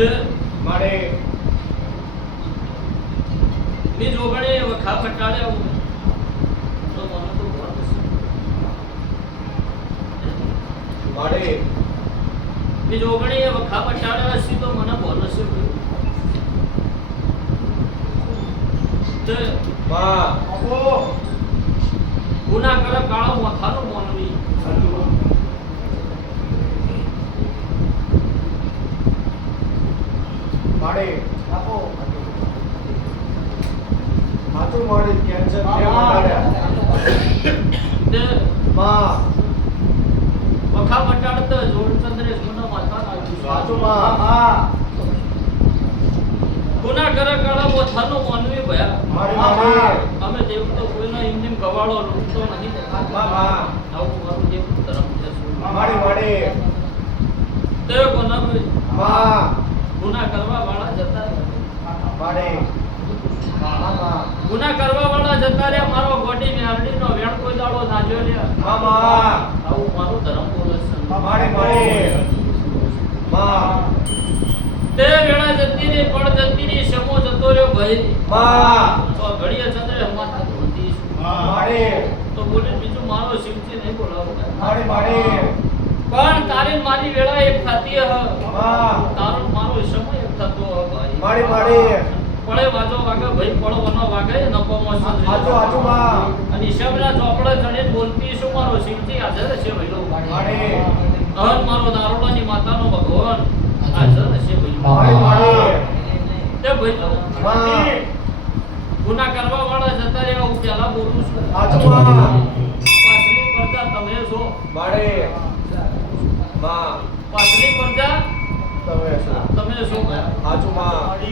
મારે ની જોગણે વખા પટાડે આવું તો મને તો બોલ મારે ની જોગણે વખા પટાડે હશે તો મને બોલ હશે તે માં આપો ગુના કરે કાળો મથાનો મોનવી મારે આપો હાથું મારે કેન્સર કે તે માં વખા પટાડતો જોડચંદ્રે ગુના માથા નાખ્યું હાથું માં હા ગુના કરે કાળો મથાનો મોનવી ભયા મારે મારે અમે દેવ તો કોઈનો એમને ગવાળો લૂંટતો નહીં માં માં આવું મારું દેવ ધર્મ છે મારે મારે તે કોના માં ગુના કરવા વાળા જતા મારે માં ગુના કરવા વાળા જતા રે મારો ગોડી મેરડીનો વેણ કોઈ દાડો નાજ્યો લે માં આવું મારું ધર્મ બોલે છે મારે મારે માં તે વેળા જતી રે પણ જતી રે સમો જતો રહ્યો ભાઈ માં તો ઘડીએ ચંદ્રે હમાતા હોતી મારે તો બોલે બીજું મારો શિવજી નહીં બોલાવો મારે મારે પણ તારી મારી વેળા એક થતી હ માં તારો મારો સમય એક થતો હ ભાઈ મારે મારે પડે વાજો વાગે ભાઈ પડવાનો વાગે નકો મોસ હાચો હાચો માં અને હિસાબના ચોપડે ચડે બોલતી શું મારો શિવજી હાજર છે ભાઈલો મારે અહન મારો દારોડાની માતાનો ભગવાન હાજર છે ભાઈલો મારે મારે તે ભાઈલો માં ગુના કરવા વાળા જતા રહ્યા હું પહેલા બોલું છું હાચો માં પાછલી પડતા તમે છો મારે માં પાછલી પડતા તમે શું તમે છો હાચો માં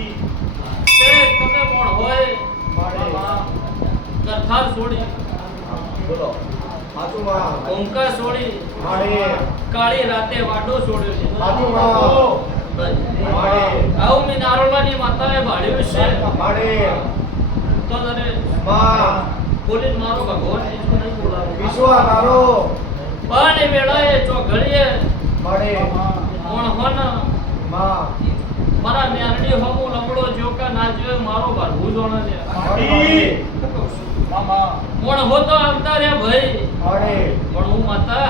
તે તમે કોણ હોય મારે કથાર છોડી બોલો હાચો માં ઓમકાર છોડી મારે કાળી રાતે વાડો છોડ્યો છે હાચો માં મારે આવું મેં નારોલાની માતાએ ભાળ્યું છે મારે તો તને માં બોલીને મારો ભગવાન બીજું નહીં બોલાવો વિશ્વા તારો પણ એ વેળાએ ચોઘડીએ મારે કોણ હોન માં મારા મેરડી હમુ લમડો જોકા ના જોયો મારો ભરવું જોણે છે મામા કોણ હોતો આવતા રે ભાઈ મારે પણ હું માતા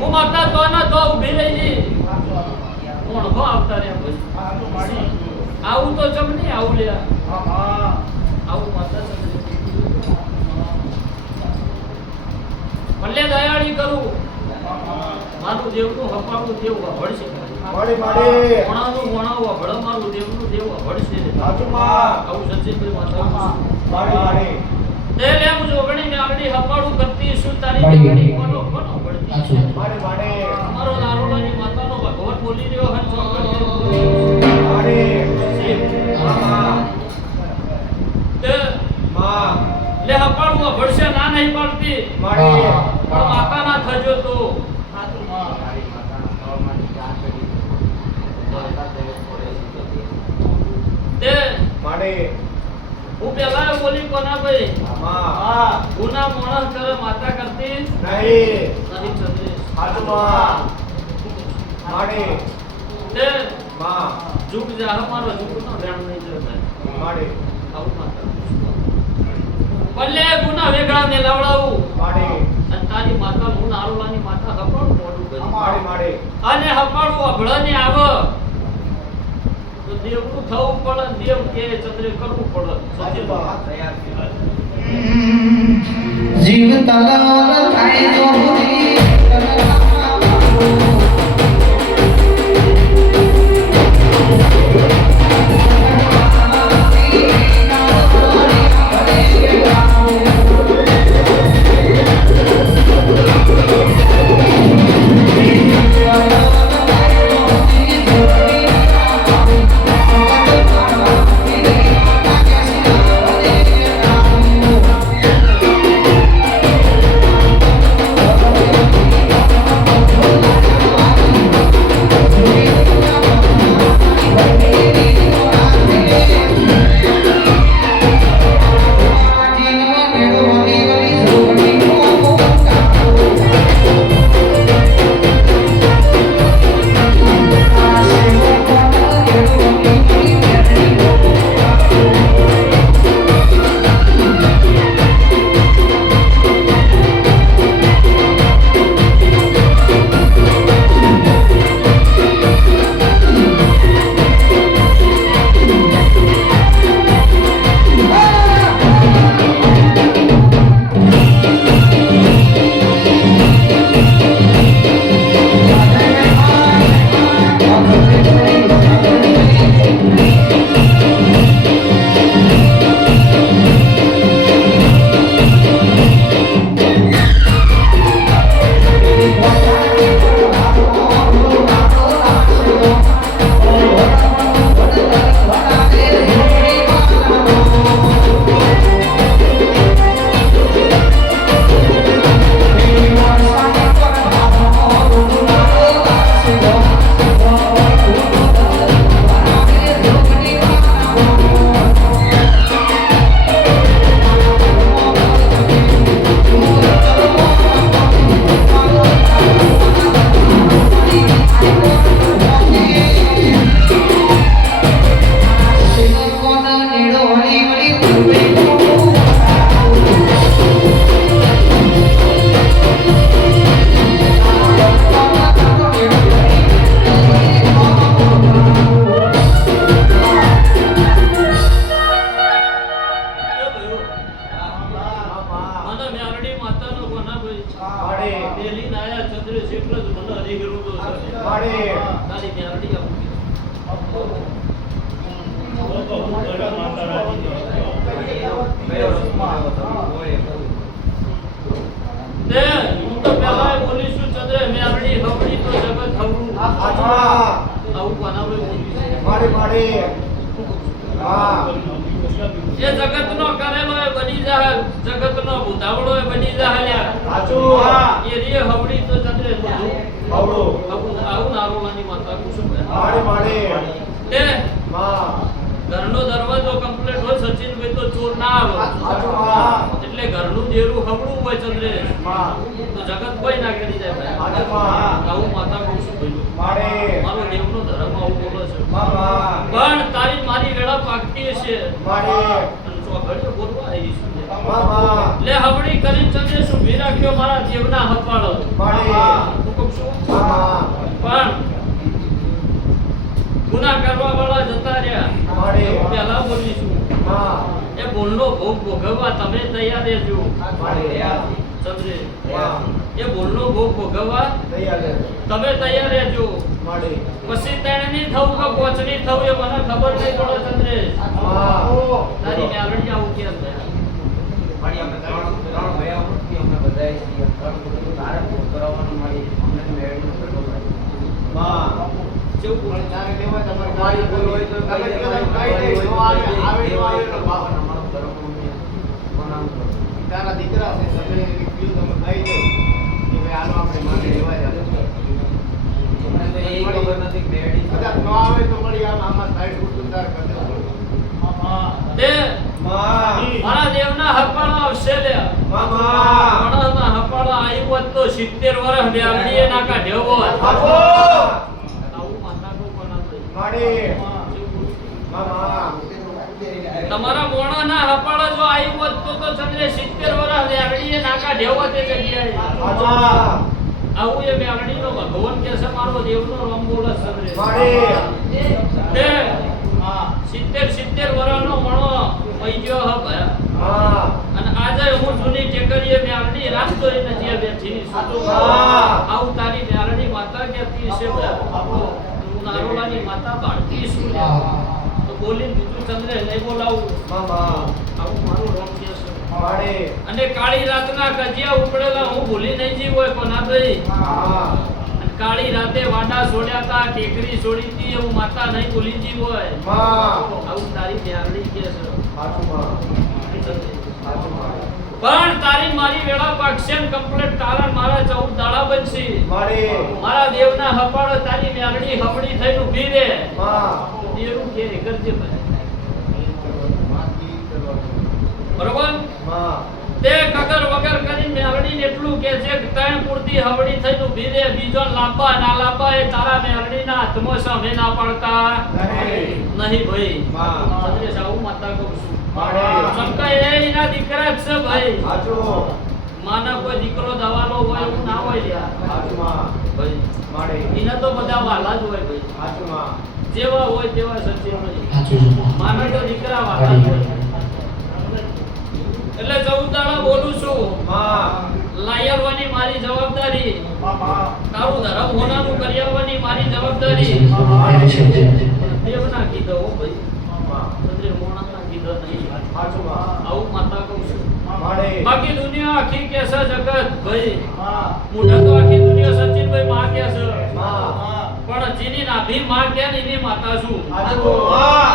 હું માતા તો ના તો ઊભી રહી જી કોણ હો આવતા રે ભાઈ આવું તો જમ નહીં આવું લે આવું માતા ભલે દયાળી કરું મારું દેવનું હપાવું દેવ વળશે મારે મારે વણાનું વણાવું વળ મારું દેવનું દેવ વળશે હાચો માં આવું સચિન માતા મારે મારે તે લે હું જોગણી મે આગળી હપાડું કરતી શું તારી જોગણી કોનો કોનો પડતી છે મારે મારે મારો નારોલાની માતાનો ભગવાન બોલી રહ્યો હન ચોગણી મારે મામા તે માં લે હપાડું વળશે ના નહીં પડતી મારે પણ માતા ના થજો તો તે મારે હું પેલા બોલી કોના ભાઈ માં ગુના મોણસ કરે માતા કરતી નહીં નહીં ચંદ્રે હાચો માં મારે તે માં જુગ જા મારો જુગનો વેણ નહીં જતો મારે આવું માતા ભલે ગુના વેગળા ને લાવડાવું મારે અને તારી માતા હું નારોલાની માતા હપાડું મોડું કરી મારે મારે અને હપાડું અભળાને આવ તો દેવનું થવું પડે દેવ કે ચંદ્રે કરવું પડે હાચો સચિન માં જીવ તલાવ થાય તો પૂરી તારી મેરડી આવું તે હું તો પહેલા બોલીશું ચંદ્ર મેરડી હવડી તો જગત હવડું આવું કોના બોલી માડી હા એ જગતનો કરેલો એ બની જાય જગતનો બુધાવડો એ બની જાય સાચું હા એ રે હવડી તો ચંદ્ર આવડો આવું નારોલાની માતા કુસુમ માડી એ માં ઘરનો દરવાજો કમ્પ્લીટ હોય સચિનભાઈ તો ચોર ના આવે સાચું હા એટલે ઘરનું દેરું હવડું હોય ચંદ્રેશ માં તો જગત કોઈ ના કરી જાય ભાઈ સાચું માં આવું માતા કુસુમ ભાઈ માડી મારો દેવનો ધર્મ આવું બોલે છે માં પણ તારી મારી વેળા પાકતી હશે માડી અને ચોઘડીઓ બોલવા આવી છે માં લે હવડી કરીને ચંદ્રેશ ઊભી રાખ્યો મારા દેવના હપાળો માડી હું કહું છું માં પણ ગુનાહ કરવા વાળા જતા રહ્યા માડી પહેલા બોલીશું માં એ ભૂલનો ભોગ ભોગવવા તમે તૈયાર રહેજો માડી ચંદ્રે માં એ ભૂલનો ભોગ ભોગવવા તૈયાર છે તમે તૈયાર રહેજો માડી પછી તેણની થવું કે પોચની થવું એ મને ખબર નહીં પડે ચંદ્રે માં તારી મેરડી આવું કેમ છે પણ અમે ત્રણ ભયા ઉઠી અમને બધાય છીએ ત્રણ બધું તારે ફોન કરાવવાનું મળી અમને મેળવી કરવું માં જેવું બોલે તારે લેવા તમારે મારી ભૂલ હોય તો તમે કઈ કઈ મારી દે, ભૂલ હોય તો આવે કઈ દે, તો આવે, જે હોય તો બાપા અમારો ધર્મ અમને મનાવ કરો. તારા દીકરા છે તમે કીધું તમે કહી દો કે ભાઈ આનો આપણે માને લેવા જાય અમને તો એ ખબર નથી કે મેળી છે. કદાચ ન આવે તો મળી આમાં સાઈડ ઉઠું તાર કરી તે માં મારા દેવના હપાળા આવશે લે મામા મણના હપાળા આવ્યો હોત તો 70 વર્ષ મેરડીએ ના કાઢ્યો હોત આપો આવું માતા કો કોના ભાઈ માડી મામા તમારા મોણાના હપાળા જો આવ્યો હોત તો ચંદ્રે 70 વર્ષ મેરડીએ ના કાઢ્યો હોત એ જગ્યાએ આચા આવું એ મેરડીનો ભગવાન કે છે મારો દેવનો રામ બોલે ચંદ્રે માડી તે હા 70 વર્ષનો મણો પૈજો હબ હા અને આજે હું જૂની ટેકરીએ મેરડી રાખતો એ નથી બેઠી હા. આવું તારી મેરડી માતા કહેતી છે હું નારોલાની માતા બાળકી છું તો બોલી બીજું ચંદ્રે નહીં બોલાવું મામા આવું મારું રામ કે છે માડી અને કાળી રાતના કજિયા ઉપડેલા હું ભૂલી નહીં જીવ હોય કોના ભાઈ હા અને કાળી રાતે વાડા છોડ્યા તા ટેકરી છોડી હતી એવું માતા નહીં ભૂલી જીવ હોય માં આવું તારી મેરડી કે છે સાચું માં ચંદ્રે. સાચું માં પણ તારી મારી વેળા પાકશે કમ્પ્લીટ તારા મારા 14 દાડા બનશે માડી મારા દેવના હપાળો તારી મેરડી હવડી થઈને ઊભી રે માં દેવું કે કરજે ભાઈ બરોબર માં તે કગર વગર કરીને મેરડીને એટલું કે છે કે ત્રણ પૂરતી હવડી થઈને ઊભી રે બીજો લાંબા ના લાંબા એ તારા મેરડીના હાથમાં સામે ના પડતા નહીં. નહીં ભાઈ માં ચંદ્રેશ આવું માતા કહું છું માડી શંકા એ એના દીકરા જ છે ભાઈ સાચું માના કોઈ દીકરો દવાનો હોય એવું ના હોય લ્યા સાચું માં ભાઈ માડી એના તો બધા વાલા જ હોય ભાઈ સાચું માં જેવા હોય તેવા સચિન ભાઈ સાચું છે. માના તો દીકરા વાલા જ હોય એટલે 14 દાડા બોલું છું માં લાયરવાની મારી જવાબદારી મામા તારું ધર્મ હોનાનું કરિયાવવાની મારી જવાબદારી દેવના કીધો હો ભાઈ માં ચંદ્રે મોણના કીધો નહીં સાચું માં આવું માતા કહું છું માડી બાકી દુનિયા આખી કે છે જગત ભાઈ માં મોઢા તો આખી દુનિયા સચિનભાઈ માં કે છે માં પણ જેની નાભી માં કે ને એની માતા છું સાચું માં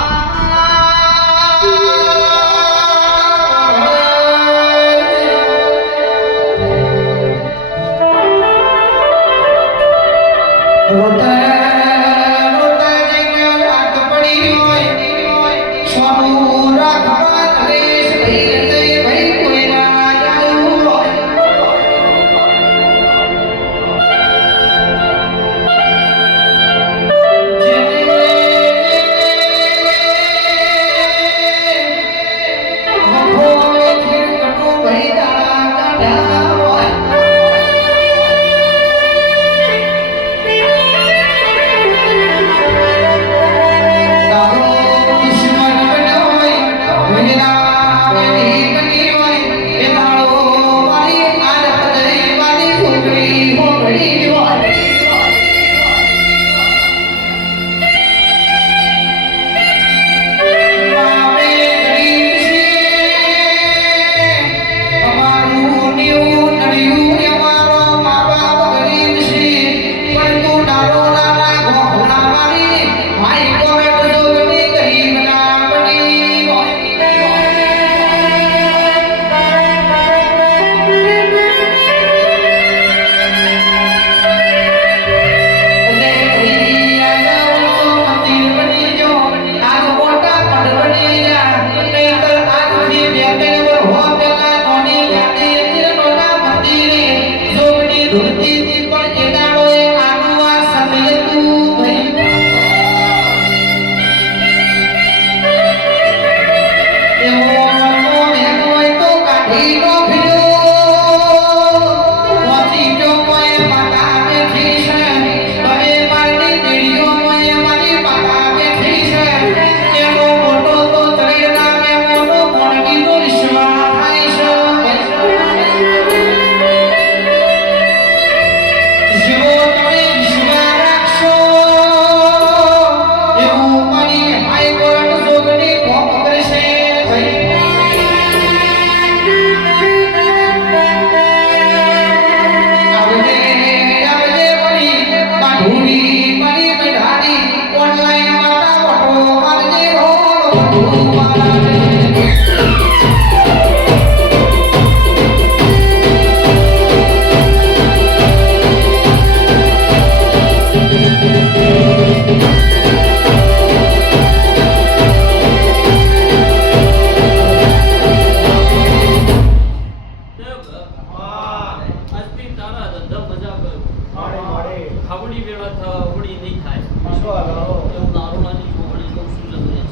જેને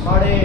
મળે